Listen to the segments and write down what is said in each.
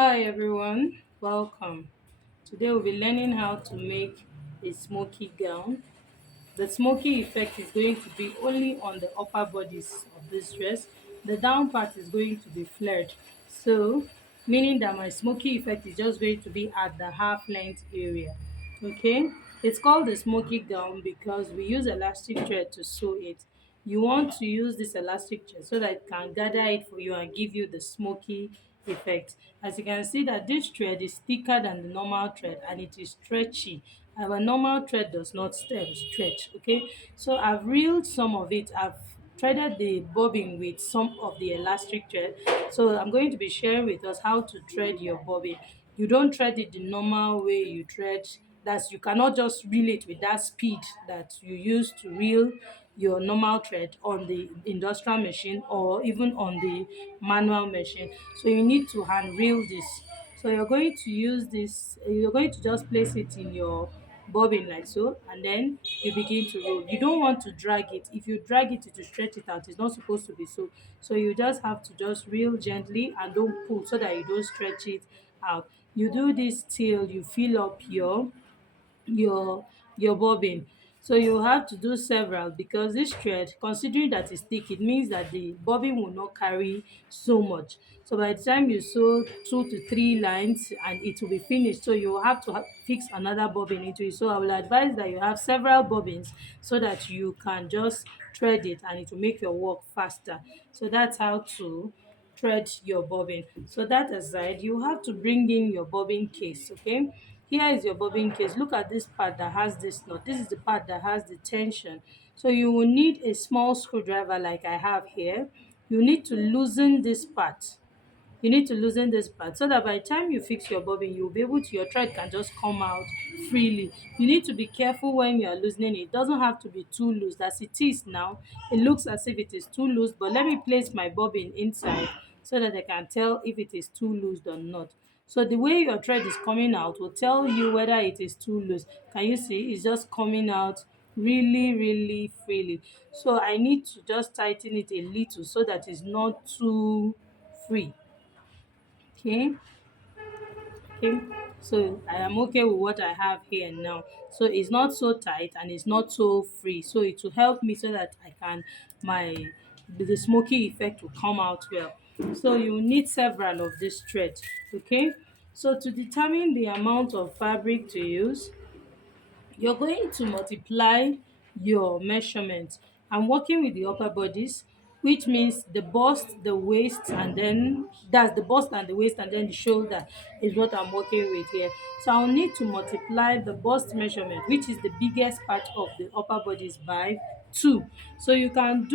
Hi everyone, welcome. Today we'll be learning how to make a smoky gown. The smoky effect is going to be only on the upper bodice of this dress. The down part is going to be flared. So, meaning that my smoky effect is just going to be at the half length area. Okay? It's called the smoky gown because we use elastic thread to sew it. You want to use this elastic thread so that it can gather it for you and give you the smoky effect. As you can see that this thread is thicker than the normal thread and it is stretchy. Our normal thread does not stretch. Okay, so I've reeled some of it. I've threaded the bobbin with some of the elastic thread. So I'm going to be sharing with us how to thread your bobbin. You don't thread it the normal way you thread. That's you cannot just reel it with that speed that you use to reel your normal thread on the industrial machine or even on the manual machine. So you need to hand reel this. So you're going to use this, you're going to just place it in your bobbin like so, and then you begin to roll. You don't want to drag it. If you drag it, it will stretch it out. It's not supposed to be so. So you just have to just reel gently and don't pull so that you don't stretch it out. You do this till you fill up your your bobbin. So you have to do several because this thread, considering that it's thick, it means that the bobbin will not carry so much. So by the time you sew 2 to 3 lines and it will be finished, so you will have to fix another bobbin into it. So I will advise that you have several bobbins so that you can just thread it and it will make your work faster. So that's how to thread your bobbin. So that aside, you have to bring in your bobbin case. Okay, here is your bobbin case. Look at this part that has this knot. This is the part that has the tension. So you will need a small screwdriver like I have here. You need to loosen this part. You need to loosen this part so that by the time you fix your bobbin, you'll be able to, your thread can just come out freely. You need to be careful when you are loosening it. It doesn't have to be too loose. As it is now, it looks as if it is too loose, but let me place my bobbin inside so that I can tell if it is too loose or not. So the way your thread is coming out will tell you whether it is too loose. Can you see? It's just coming out really freely. So I need to just tighten it a little so that it's not too free. Okay, okay. So I am okay with what I have here now. So it's not so tight and it's not so free. So it will help me so that I can my the smoky effect will come out well. So you need several of this thread. Okay. So to determine the amount of fabric to use, you're going to multiply your measurement. I'm working with the upper bodies, which means the bust, the waist, and then that's the bust and the waist, and then the shoulder is what I'm working with here. So I'll need to multiply the bust measurement, which is the biggest part of the upper bodies, by 2. So you can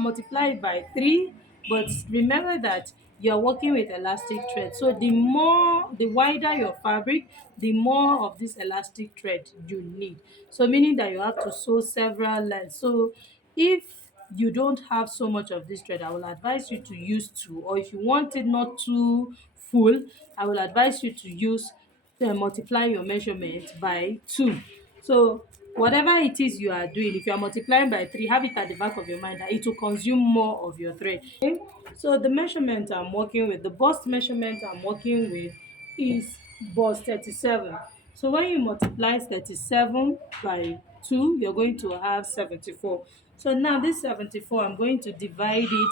multiply it by 3, but remember that you're working with elastic thread. So the wider your fabric, the more of this elastic thread you need. So meaning that you have to sew several lengths. So if you don't have so much of this thread, I will advise you to use 2, or if you want it not too full, I will advise you to use multiply your measurement by 2. So whatever it is you are doing, if you are multiplying by 3, have it at the back of your mind that it will consume more of your thread. Okay? So the measurement I'm working with, the bust measurement I'm working with is bust 37. So when you multiply 37 by 2, you're going to have 74. So now this 74, I'm going to divide it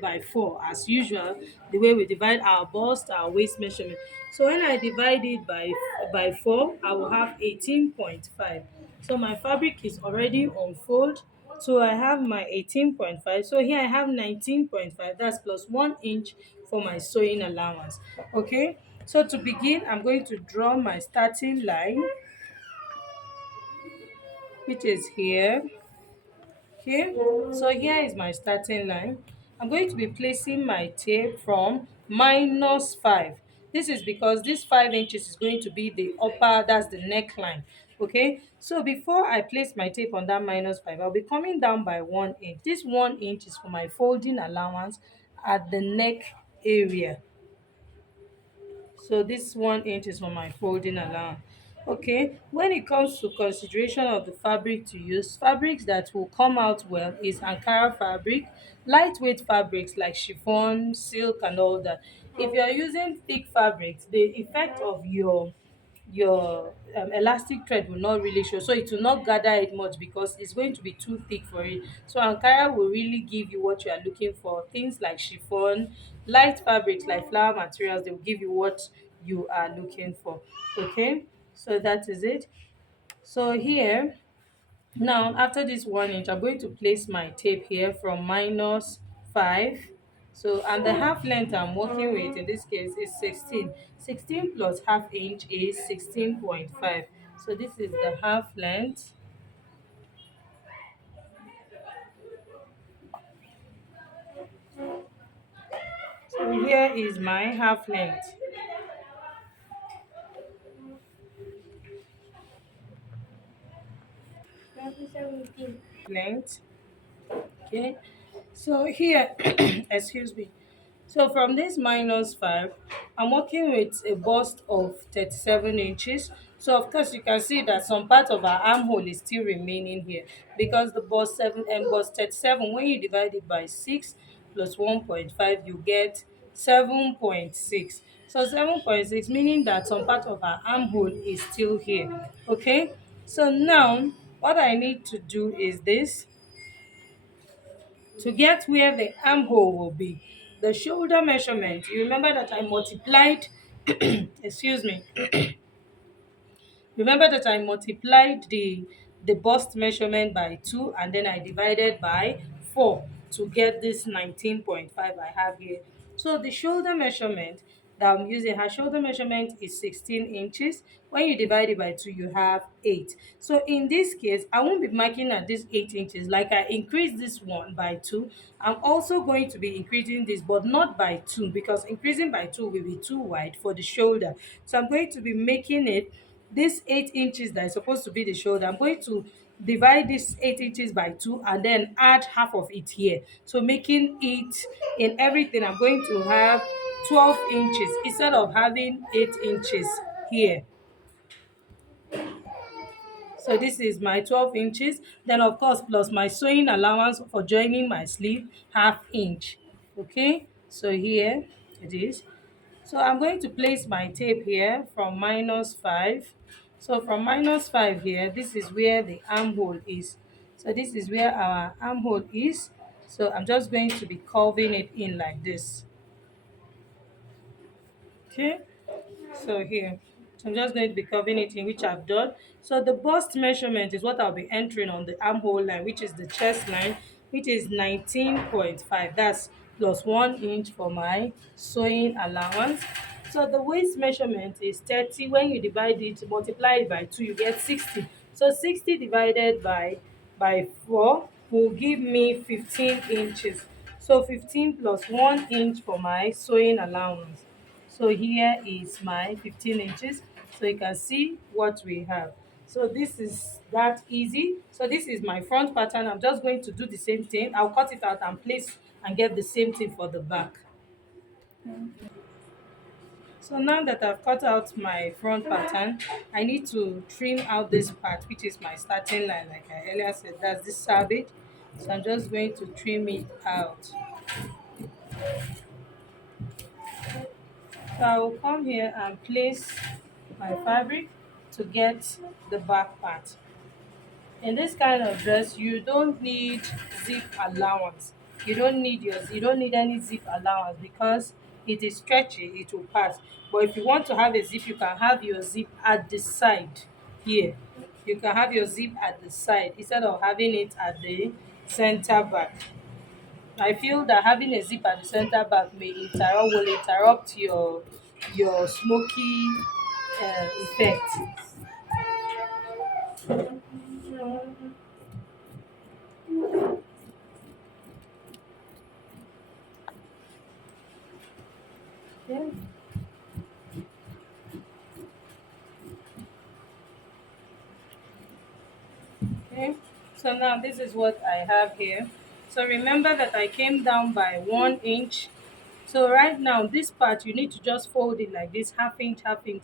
by 4 as usual, the way we divide our bust, our waist measurement. So when I divide it by 4, I will have 18.5. So my fabric is already on fold. So I have my 18.5. So here I have 19.5. That's plus 1 inch for my sewing allowance. Okay. So to begin, I'm going to draw my starting line, which is here. Okay, so here is my starting line. I'm going to be placing my tape from -5. This is because this 5 inches is going to be the upper, that's the neckline. Okay, so before I place my tape on that -5, I'll be coming down by 1 inch. This 1 inch is for my folding allowance at the neck area. So this 1 inch is for my folding allowance. Okay, when it comes to consideration of the fabric to use, fabrics that will come out well is Ankara fabric, lightweight fabrics like chiffon, silk and all that. If you are using thick fabrics, the effect of your elastic thread will not really show, so it will not gather it much because it's going to be too thick for it. So Ankara will really give you what you are looking for. Things like chiffon, light fabrics like flower materials, they will give you what you are looking for. Okay, so that is it. So here, now after this 1 inch, I'm going to place my tape here from -5. So and the half length I'm working with in this case is 16. 16 plus half inch is 16.5. So this is the half length. So here is my half length. Length. Okay, so here excuse me. So from this -5, I'm working with a bust of 37 inches. So of course you can see that some part of our armhole is still remaining here, because the bust 7 and bust 37, when you divide it by 6 plus 1.5, you get 7.6. So 7.6, meaning that some part of our armhole is still here. Okay, so now what I need to do is this. To get where the armhole will be, the shoulder measurement, you remember that I multiplied excuse me, remember that I multiplied the bust measurement by 2 and then I divided by 4 to get this 19.5 I have here. So the shoulder measurement that I'm using, her shoulder measurement is 16 inches. When you divide it by 2, you have 8. So in this case, I won't be marking at this 8 inches. Like I increased this one by 2, I'm also going to be increasing this, but not by 2, because increasing by 2 will be too wide for the shoulder. So I'm going to be making it this 8 inches that is supposed to be the shoulder. I'm going to divide this 8 inches by 2 and then add half of it here. So making it, in everything, I'm going to have 12 inches instead of having 8 inches here. So this is my 12 inches. Then of course, plus my sewing allowance for joining my sleeve, half inch. Okay, so here it is. So I'm going to place my tape here from -5. So from -5 here, this is where the armhole is. So this is where our armhole is. So I'm just going to be curving it in like this. Okay, so here, so I'm just going to be curving it in, which I've done. So the bust measurement is what I'll be entering on the armhole line, which is the chest line, which is 19.5. That's plus 1 inch for my sewing allowance. So the waist measurement is 30. When you divide it, multiply it by 2, you get 60. So 60 divided by 4 will give me 15 inches. So 15 plus 1 inch for my sewing allowance. So here is my 15 inches. So you can see what we have. So this is that easy. So this is my front pattern. I'm just going to do the same thing. I'll cut it out and place and get the same thing for the back. So now that I've cut out my front pattern, I need to trim out this part, which is my starting line. Like I earlier said, that's this service. So I'm just going to trim it out. So I will come here and place my fabric to get the back part. In this kind of dress, you don't need zip allowance. You don't need any zip allowance because it is stretchy, it will pass. But if you want to have a zip, you can have your zip at the side here. You can have your zip at the side instead of having it at the center back. I feel that having a zip at the center back will interrupt your smoky effect. Okay. Okay, so now this is what I have here. So remember that I came down by 1 inch So right now, this part, you need to just fold it like this, half inch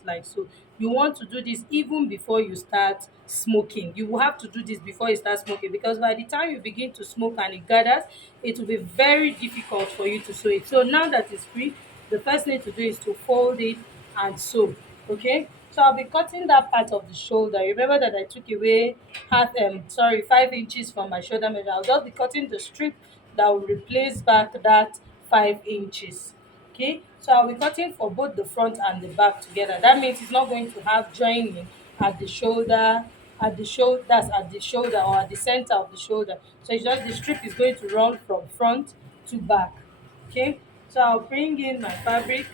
like so. You want to do this even before you start smoking. You will have to do this before you start smoking, because by the time you begin to smoke and it gathers, it will be very difficult for you to sew it. So now that it's free, the first thing to do is to fold it and sew. Okay, so I'll be cutting that part of the shoulder. Remember that I took away 5 inches from my shoulder measure. I'll just be cutting the strip that will replace back that 5 inches. Okay, so I'll be cutting for both the front and the back together. That means it's not going to have joining at the shoulder, at the shoulder or at the center of the shoulder. So it's just the strip is going to run from front to back. Okay, so I'll bring in my fabric.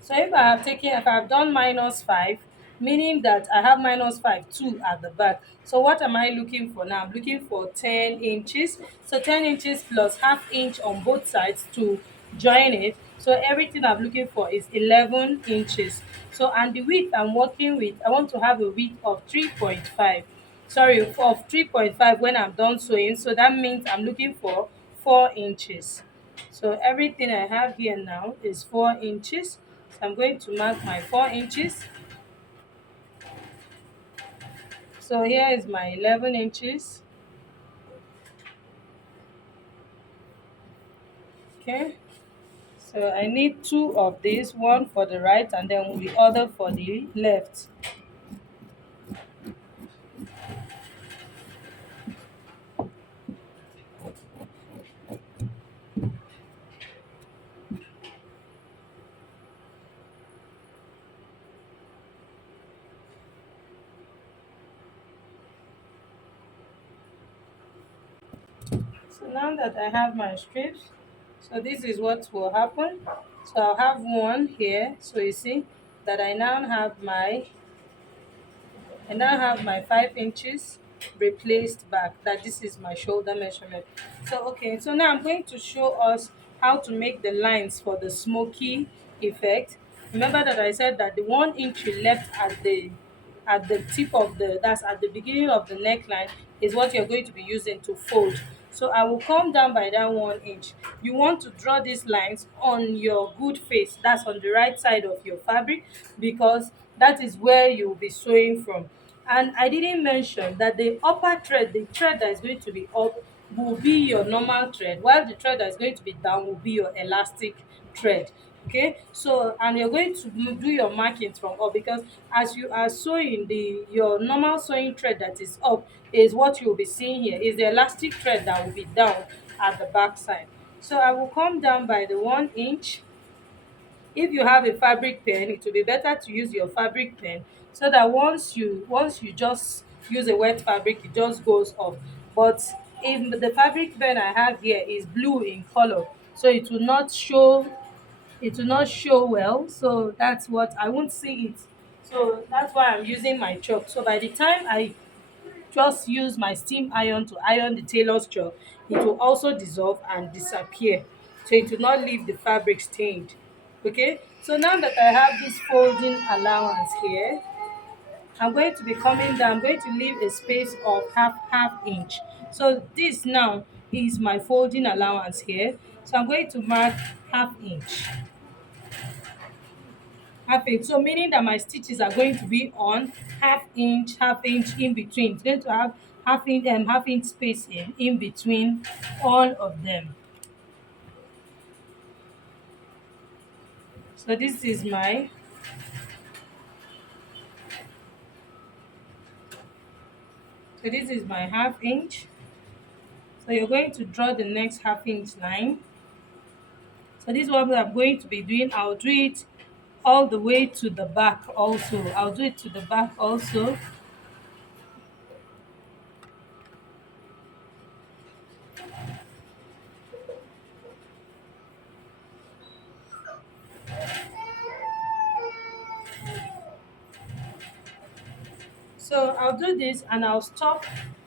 So if I have done -5, meaning that I have -5 2 at the back. So what am I looking for now? I'm looking for 10 inches. So 10 inches plus half inch on both sides to join it. So everything I'm looking for is 11 inches. So and the width I'm working with, I want to have a width of 3.5. Sorry, of 3.5 when I'm done sewing. So that means I'm looking for 4 inches. So everything I have here now is 4 inches. So I'm going to mark my 4 inches. So here is my 11 inches. Okay. So I need two of these, one for the right and then the other for the left. So now that I have my strips, so this is what will happen. So I'll have one here. So you see that I now have my 5 inches replaced back, that this is my shoulder measurement. So okay, so now I'm going to show us how to make the lines for the smoky effect. Remember that I said that the 1 inch you left at the tip of the that's at the beginning of the neckline is what you're going to be using to fold. So I will come down by that 1 inch. You want to draw these lines on your good face, that's on the right side of your fabric, because that is where you'll be sewing from. And I didn't mention that the upper thread, the thread that is going to be up, will be your normal thread, while the thread that is going to be down will be your elastic thread. Okay, so and you're going to do your markings from up, because as you are sewing, the your normal sewing thread that is up is what you'll be seeing here, is the elastic thread that will be down at the back side. So I will come down by the 1 inch. If you have a fabric pen, it will be better to use your fabric pen, so that once you just use a wet fabric, it just goes off. But if the fabric pen I have here is blue in color, so it will not show well, so that's what I won't see it. So that's why I'm using my chalk. So by the time I just use my steam iron to iron the tailor's chalk, it will also dissolve and disappear, so it will not leave the fabric stained. Okay, so now that I have this folding allowance here, I'm going to be coming down. I'm going to leave a space of half inch. So this now is my folding allowance here, so I'm going to mark half inch. So meaning that my stitches are going to be on half inch in between. It's going to have half inch spacing in between all of them. So this is my half inch. So you're going to draw the next half inch line. So this is what I'm going to be doing. I'll do it all the way to the back also. I'll do it to the back also. So I'll do this and I'll stop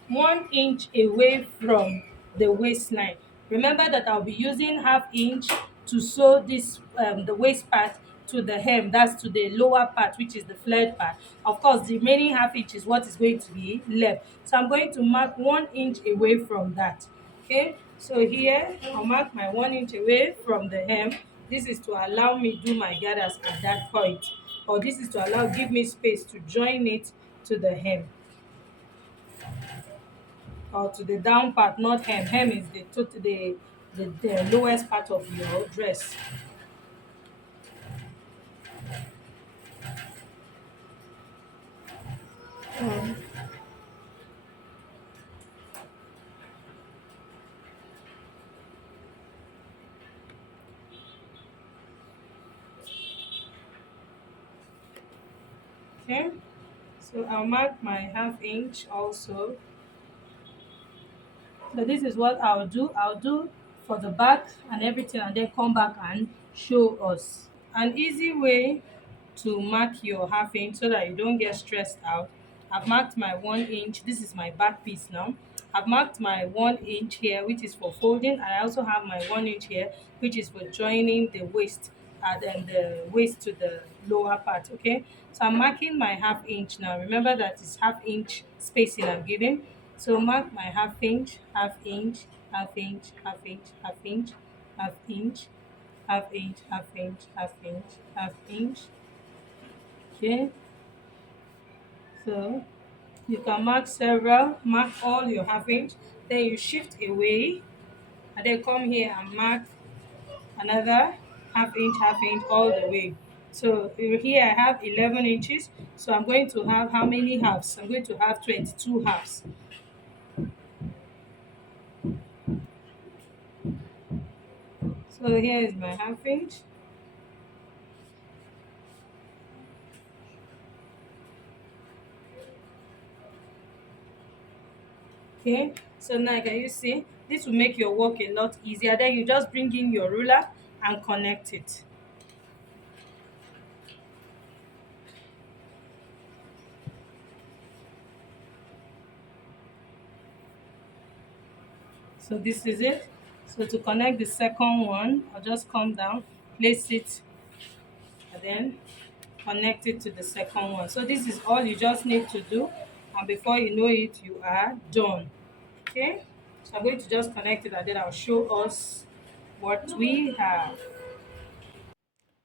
1 inch away from the waistline. Remember that I'll be using half inch to sew this the waist part to the hem, that's to the lower part, which is the flared part. Of course, the remaining half inch is what is going to be left. So I'm going to mark 1 inch away from that. Okay, So here I'll mark my 1 inch away from the hem. This is to allow me do my gathers at that point, or this is to allow give me space to join it to the hem or to the down part, not hem. Hem is the lowest part of your dress. Okay, so I'll mark my 1/2 inch also. So this is what I'll do. I'll do for the back and everything, and then come back and show us. An easy way to mark your 1/2 inch so that you don't get stressed out. I've marked my 1 inch. This is my back piece now. I've marked my 1 inch here, which is for folding, and I also have my 1 inch here, which is for joining the waist and then the waist to the lower part. Okay, so I'm marking my 1/2 inch now. Remember that it's 1/2 inch spacing I'm giving. So mark my 1/2 inch, 1/2 inch, 1/2 inch, 1/2 inch, 1/2 inch, 1/2 inch, 1/2 inch, 1/2 inch, 1/2 inch, 1/2 inch. Okay, so you can mark several, mark all your 1/2 inch, then you shift away and then come here and mark another 1/2 inch, 1/2 inch all the way. So here I have 11 inches. So I'm going to have how many halves? I'm going to have 22 halves. So here is my 1/2 inch. Okay, so now can you see? This will make your work a lot easier. Then you just bring in your ruler and connect it. So this is it. So to connect the second one, I'll just come down, place it, and then connect it to the second one. So this is all you just need to do, and before you know it, you are done. Okay, so I'm going to just connect it, and then I'll show us what we have.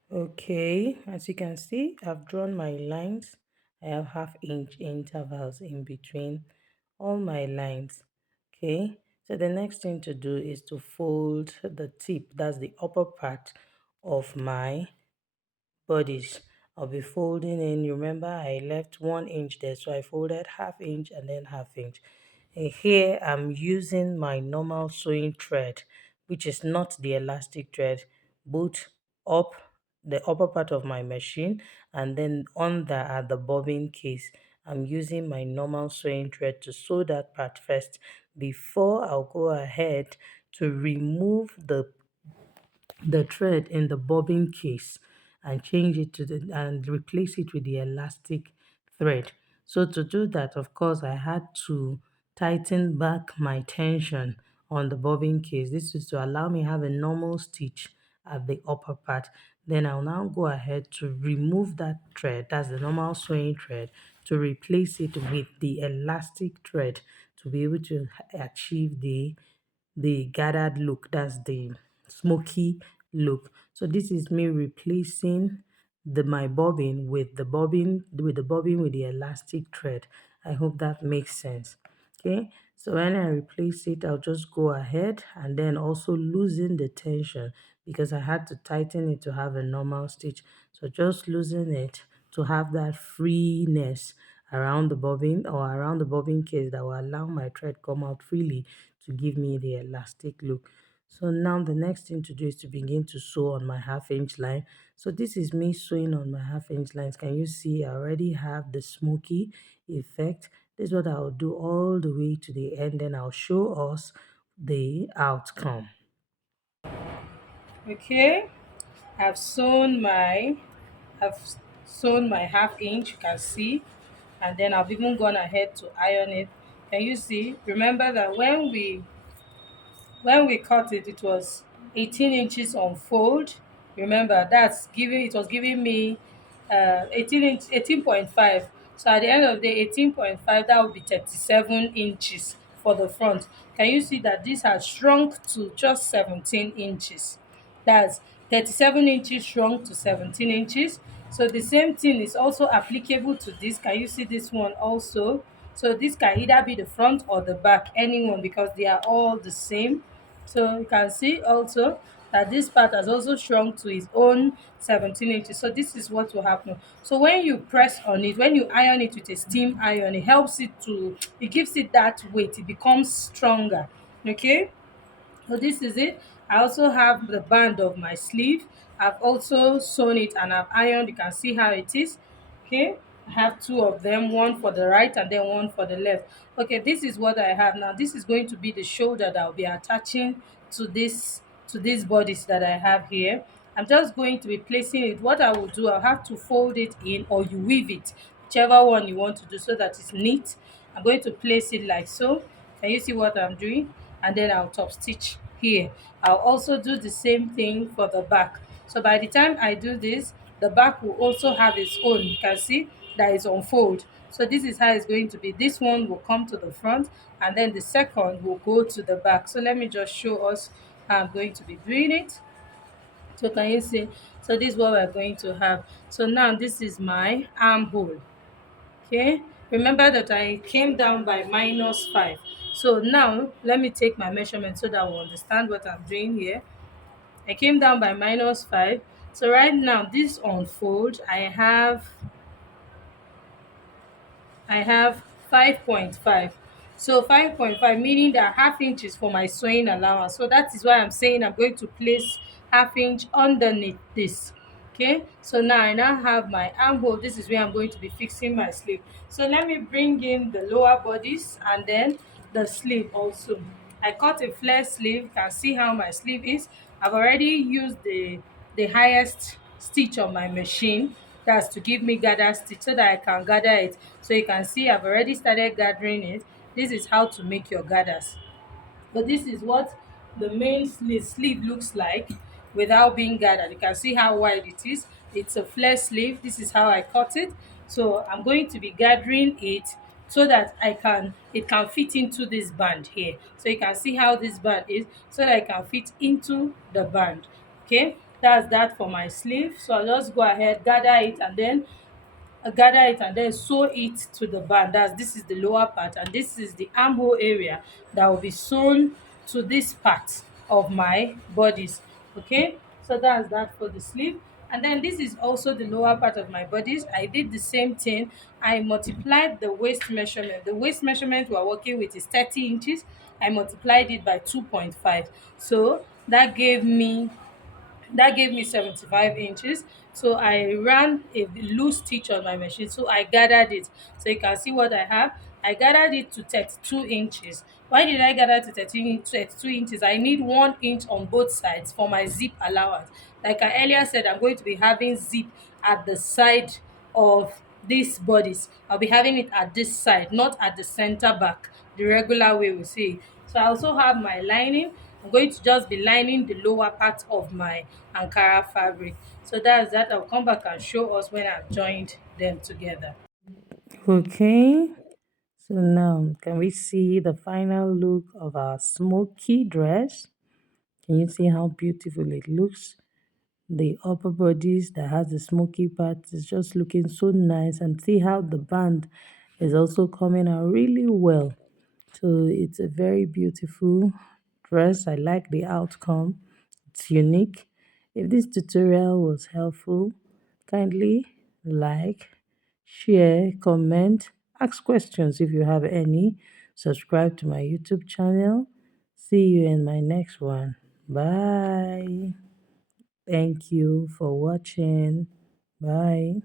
Okay, as you can see, I've drawn my lines. I have 1/2 inch intervals in between all my lines. Okay, so the next thing to do is to fold the tip, that's the upper part of my bodice. I'll be folding in. Remember, I left 1 inch there, so I folded 1/2 inch and then 1/2 inch. And here I'm using my normal sewing thread, which is not the elastic thread, both up the upper part of my machine and then under at the bobbin case. I'm using my normal sewing thread to sew that part first before I'll go ahead to remove the thread in the bobbin case and change it to the and replace it with the elastic thread. So to do that, of course, I had to tighten back my tension on the bobbin case. This is to allow me have a normal stitch at the upper part. Then I'll now go ahead to remove that thread, that's the normal sewing thread, to replace it with the elastic thread to be able to achieve the gathered look, that's the smoky look. So this is me replacing my bobbin with the elastic thread. I hope that makes sense. Okay, so when I replace it, I'll just go ahead and then also loosen the tension because I had to tighten it to have a normal stitch. So just loosen it to have that freeness around the bobbin or around the bobbin case that will allow my thread come out freely to give me the elastic look. So now the next thing to do is to begin to sew on my 1/2 inch line. So this is me sewing on my 1/2 inch lines. Can you see I already have the smoky effect? This is what I'll do all the way to the end, and I'll show us the outcome. Okay, I've sewn my I've sewn my 1/2 inch, you can see, and then I've even gone ahead to iron it. Can you see? Remember that when we cut it, it was 18 inches on fold. Remember, it was giving me 18 18.5. So at the end of the day, 18.5, that would be 37 inches for the front. Can you see that this has shrunk to just 17 inches? That's 37 inches shrunk to 17 inches. So the same thing is also applicable to this. Can you see this one also? So this can either be the front or the back, anyone, because they are all the same. So you can see also that this part has also shrunk to its own 17 inches. So this is what will happen. So when you press on it, when you iron it with a steam iron, it helps it to, it gives it that weight, it becomes stronger. Okay, so this is it. I also have the band of my sleeve. I've also sewn it and I've ironed. You can see how it is. Okay, I have two of them, one for the right and then one for the left. Okay, this is what I have now. This is going to be the shoulder that I'll be attaching to this bodice that I have here. I'm just going to be placing it. What I will do, I'll have to fold it in, or you weave it, whichever one you want to do, so that it's neat. I'm going to place it like so. Can you see what I'm doing? And then I'll top stitch here. I'll also do the same thing for the back. So by the time I do this, the back will also have its own. You can see that is unfold. So this is how it's going to be. This one will come to the front and then the second will go to the back. So let me just show us how I'm going to be doing it. So can you see? So this is what we're going to have. So now this is my armhole. Okay, remember that I came down by -5. So now let me take my measurement so that we'll understand what I'm doing here. I came down by -5. So right now this unfold, I have 5.5. So 5.5, meaning that half inch is for my sewing allowance. So that is why I'm saying I'm going to place half inch underneath this. Okay, so now I now have my armhole. This is where I'm going to be fixing my sleeve. So let me bring in the lower bodice and then the sleeve also. I cut a flare sleeve. You can see how my sleeve is. I've already used the highest stitch on my machine. That's to give me gather stitch so that I can gather it. So you can see I've already started gathering it. This is how to make your gathers. But this is what the main sleeve looks like without being gathered. You can see how wide it is. It's a flare sleeve. This is how I cut it. So I'm going to be gathering it so that it can fit into this band here. So you can see how this band is, so that it can fit into the band. Okay, that's that for my sleeve. So I'll just go ahead, gather it, and then sew it to the band. This is the lower part, and this is the armhole area that will be sewn to this part of my bodice. Okay, so that's that for the sleeve. And then this is also the lower part of my bodice. I did the same thing. I multiplied the waist measurement. The waist measurement we're working with is 30 inches. I multiplied it by 2.5. So that gave me 75 inches. So I ran a loose stitch on my machine, so I gathered it. So you can see what I have. I gathered it to 32 inches. Why did I gather to 32 inches? I need 1 inch on both sides for my zip allowance. Like I earlier said, I'm going to be having zip at the side of this bodice. I'll be having it at this side, not at the center back, the regular way we see it. So I also have my lining. I'm going to just be lining the lower part of my Ankara fabric. So that's that. I'll come back and show us when I've joined them together. Okay, so now can we see the final look of our smoky dress? Can you see how beautiful it looks? The upper bodice that has the smoky part is just looking so nice, and see how the band is also coming out really well. So it's a very beautiful dress. I like the outcome. It's unique. If this tutorial was helpful, kindly like, share, comment, ask questions if you have any. Subscribe to my YouTube channel. See you in my next one. Bye. Thank you for watching. Bye.